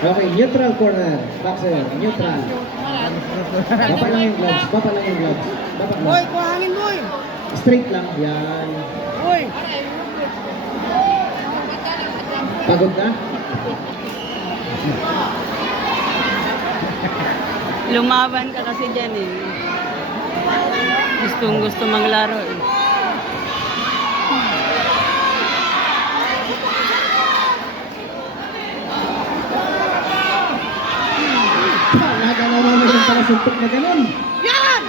Okay, neutral corner. Boxer, neutral. Baba lang yung gloves. Baba lang yung gloves. Baba Boy, lang. kuhangin boy. Straight lang. Yan. Boy. Pagod na? Lumaban ka kasi dyan eh. Gustong gusto maglaro eh. Talaga naman yung para suntok na ganun. Yan!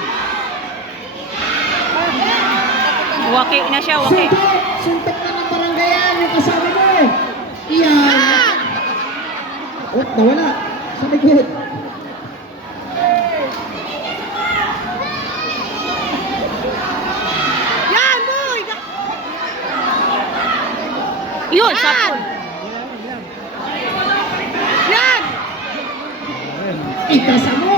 Waki na siya, waki. Suntok! Suntok na ng baranggayan yung kasama mo. Iyan! Oh, nawala. Sa likod. Yan boy! Yun, sapol. Yan! Ikasa mo.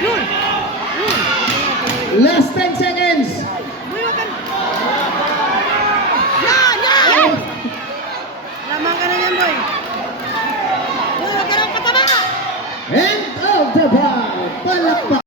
Yun! Last 10